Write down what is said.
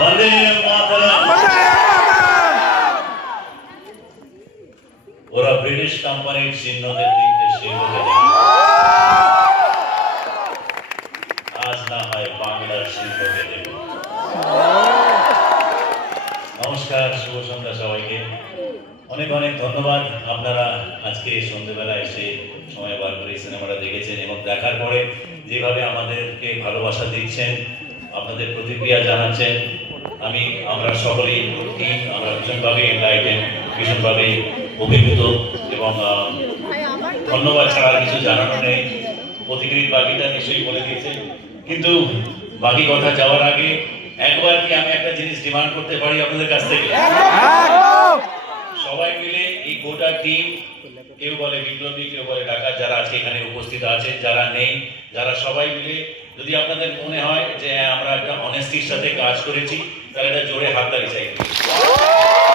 বন্দে মাতরম। ওরা ব্রিটিশ কোম্পানির চিহ্নদের তিনটে শিল্পকে আজ না হয় বাংলার শিল্পকে দেব। নমস্কার, শুভ সন্ধ্যা সবাইকে। অনেক অনেক ধন্যবাদ। আপনারা আজকে সন্ধ্যেবেলা এসে সময় বার করে এই সিনেমাটা দেখেছেন এবং দেখার পরে যেভাবে আমাদেরকে ভালোবাসা দিচ্ছেন, আপনাদের প্রতিক্রিয়া জানাচ্ছেন, আমরা সকলেই টিম, আমরা ভীষণভাবে এনলাইটেন, ভীষণভাবে অভিভূত এবং ধন্যবাদ ছাড়া কিছু জানানো নেই। প্রতিক্রিয়া বাকিটা নিশ্চয়ই বলে দিয়েছে, কিন্তু বাকি কথা যাওয়ার আগে একবার কি আমি একটা জিনিস ডিমান্ড করতে পারি আপনাদের কাছ থেকে? সবাই মিলে এই গোটা টিম, কেউ বলে বিপ্লবী, কেউ বলে ডাকাত, যারা আজকে এখানে উপস্থিত আছেন, যারা নেই, যারা সবাই মিলে যদি আপনাদের মনে হয় যে আমরা একটা অনেস্টির সাথে কাজ করেছি, তাহলে এটা জোরে হাততালি চাই।